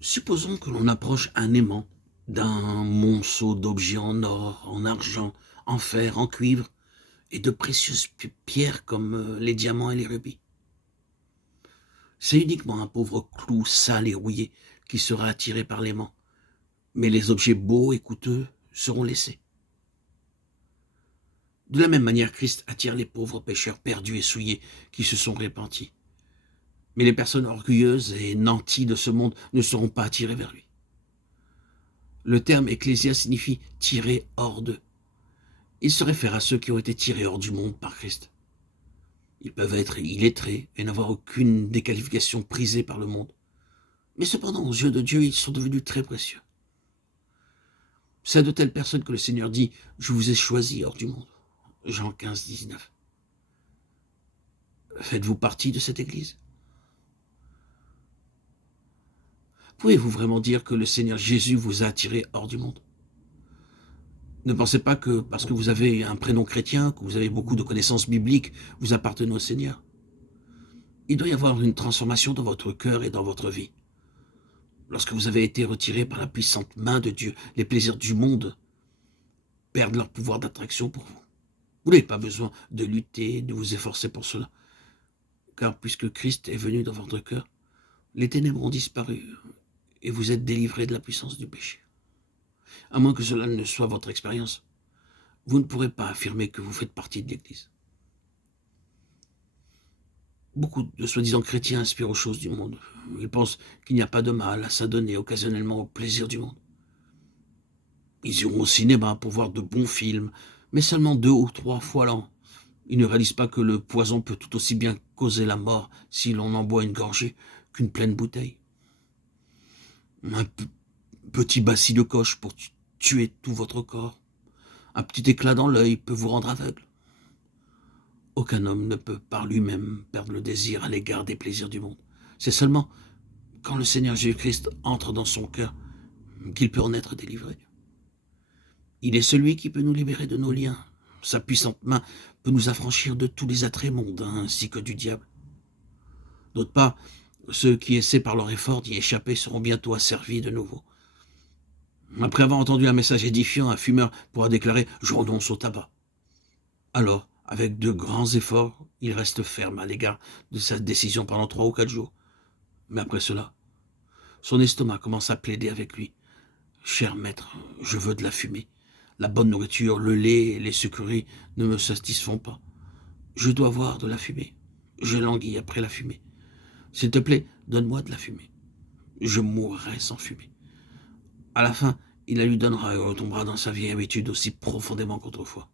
Supposons que l'on approche un aimant d'un monceau d'objets en or, en argent, en fer, en cuivre et de précieuses pierres comme les diamants et les rubis. C'est uniquement un pauvre clou sale et rouillé qui sera attiré par l'aimant, mais les objets beaux et coûteux seront laissés. De la même manière, Christ attire les pauvres pécheurs perdus et souillés qui se sont repentis. Mais les personnes orgueilleuses et nanties de ce monde ne seront pas attirées vers lui. Le terme ecclésia signifie tirer hors d'eux. Il se réfère à ceux qui ont été tirés hors du monde par Christ. Ils peuvent être illettrés et n'avoir aucune des qualifications prisées par le monde. Mais cependant, aux yeux de Dieu, ils sont devenus très précieux. C'est de telles personnes que le Seigneur dit « Je vous ai choisis hors du monde ». Jean 15, 19. Faites-vous partie de cette église? Pouvez-vous vraiment dire que le Seigneur Jésus vous a attiré hors du monde? Ne pensez pas que parce que vous avez un prénom chrétien, que vous avez beaucoup de connaissances bibliques, vous appartenez au Seigneur. Il doit y avoir une transformation dans votre cœur et dans votre vie. Lorsque vous avez été retiré par la puissante main de Dieu, les plaisirs du monde perdent leur pouvoir d'attraction pour vous. Vous n'avez pas besoin de lutter, de vous efforcer pour cela. Car puisque Christ est venu dans votre cœur, les ténèbres ont disparu et vous êtes délivré de la puissance du péché. À moins que cela ne soit votre expérience, vous ne pourrez pas affirmer que vous faites partie de l'Église. Beaucoup de soi-disant chrétiens aspirent aux choses du monde. Ils pensent qu'il n'y a pas de mal à s'adonner occasionnellement au plaisir du monde. Ils iront au cinéma pour voir de bons films, mais seulement 2 ou 3 fois l'an. Ils ne réalisent pas que le poison peut tout aussi bien causer la mort si l'on en boit une gorgée qu'une pleine bouteille. Un petit bacille de coche pour tuer tout votre corps. Un petit éclat dans l'œil peut vous rendre aveugle. Aucun homme ne peut par lui-même perdre le désir à l'égard des plaisirs du monde. C'est seulement quand le Seigneur Jésus-Christ entre dans son cœur qu'il peut en être délivré. Il est celui qui peut nous libérer de nos liens. Sa puissante main peut nous affranchir de tous les attraits mondains ainsi que du diable. D'autre part, ceux qui essaient par leur effort d'y échapper seront bientôt asservis de nouveau. Après avoir entendu un message édifiant, un fumeur pourra déclarer « Je renonce au tabac ». Alors, avec de grands efforts, il reste ferme à l'égard de sa décision pendant 3 ou 4 jours. Mais après cela, son estomac commence à plaider avec lui. « Cher maître, je veux de la fumée. La bonne nourriture, le lait et les sucreries ne me satisfont pas. Je dois voir de la fumée. Je languis après la fumée. S'il te plaît, donne-moi de la fumée. Je mourrai sans fumée. » À la fin, il la lui donnera et retombera dans sa vieille habitude aussi profondément qu'autrefois.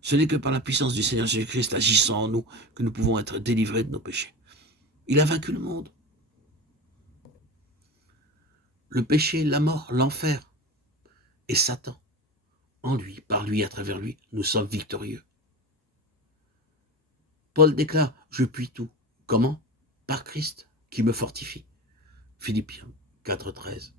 Ce n'est que par la puissance du Seigneur Jésus-Christ agissant en nous que nous pouvons être délivrés de nos péchés. Il a vaincu le monde. Le péché, la mort, l'enfer et Satan. En lui, par lui, à travers lui, nous sommes victorieux. Paul déclare « Je puis tout ». Comment? Par Christ, qui me fortifie. Philippiens 4, 13.